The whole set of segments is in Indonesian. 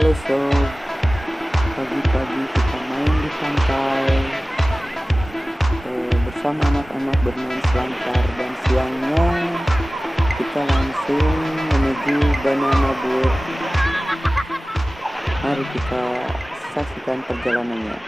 Halo sob, pagi-pagi kita main di pantai bersama anak-anak bermain selancar, dan siangnya kita langsung menuju banana boat. Mari kita saksikan perjalanannya.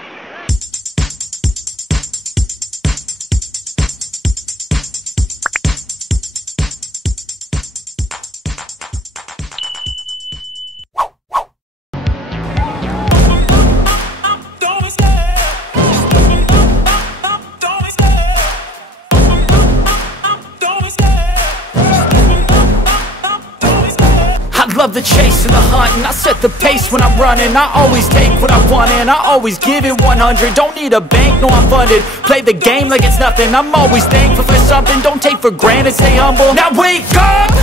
Love the chase and the hunt, and I set the pace when I'm running. I always take what I want and I always give it 100. Don't need a bank, no I'm funded. Play the game like it's nothing. I'm always thankful for something. Don't take for granted, stay humble. Now wake up,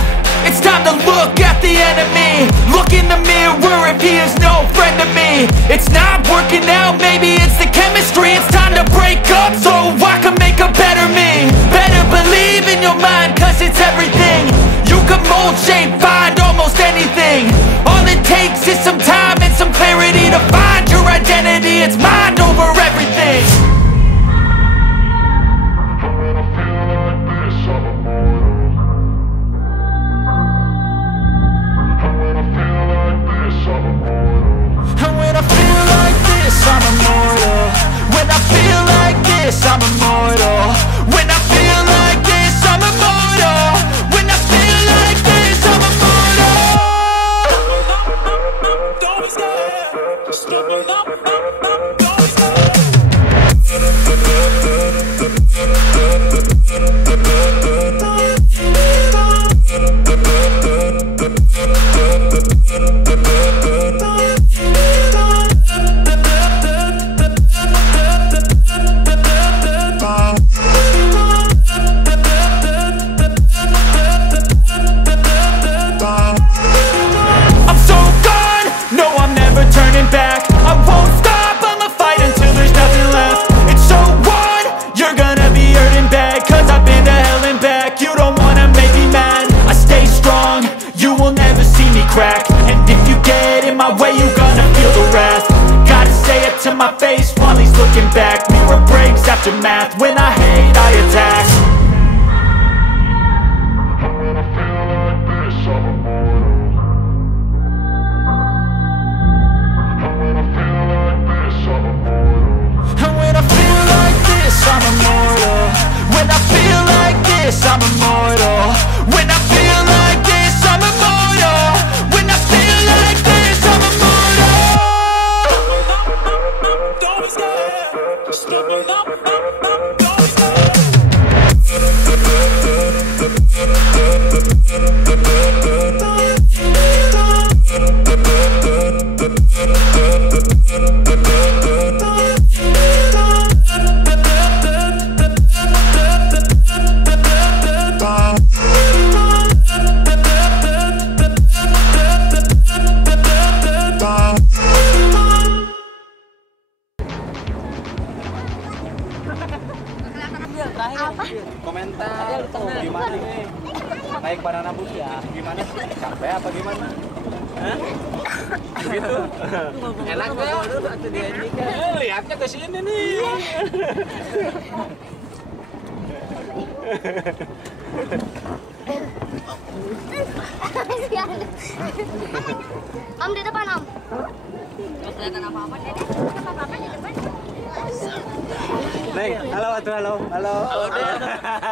it's time to look at the enemy. Look in the mirror if he is no friend to me. It's not working out, maybe it's the chemistry. It's time to break up so I can make a better me. Better believe in your mind, cause it's everything. You can mold, shape, find almost anything. All it takes is some time and some clarity to find your identity. It's mind over everything. And when I feel like this, I'm immortal. When I feel like this, I'm immortal. When I feel like this, I'm immortal. When I feel like this, I'm immortal. Don't be scared. Just give me up. Don't be scared. To my face while he's looking back. Mirror breaks after math. When I hate, I attack. When I feel like this, I'm immortal. When I feel like this, I'm immortal. And when I feel like this, I'm immortal. When I feel like this, I'm immortal. When I feel like this, I'm immortal. When I feel like this, I'm immortal. Don't be scared. Just give me up. Don't be scared. Komentar gimana nih naik banana boat ya, gimana sih, capek apa gimana? Hah? Begitu? Enak gak? Lihatnya ke sini nih. Om di depan om. Nggak kelihatan apa-apa deh. Apa-apa di depan. Neng, halo atuh, halo. Halo deh.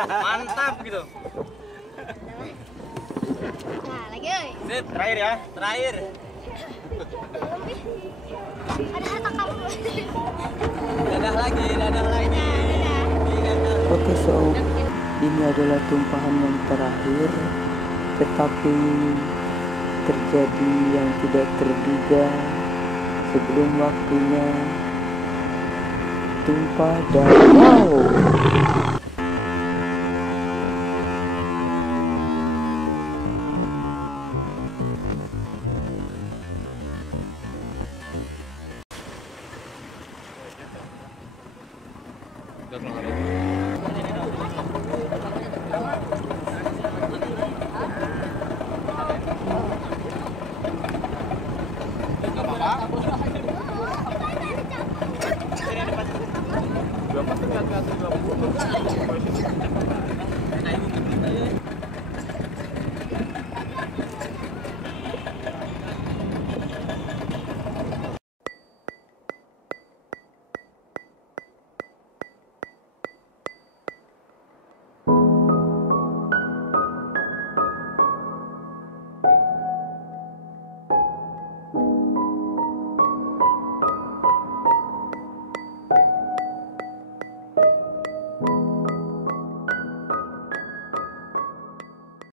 Mantap gitu. Nah lagi. Sip, terakhir ya, terakhir. Ada harta kamu. Dadah lagi. Oke sob, ini adalah tumpahan yang terakhir, tetapi terjadi yang tidak terduga. Sebelum waktunya tumpah dan wow. Enggak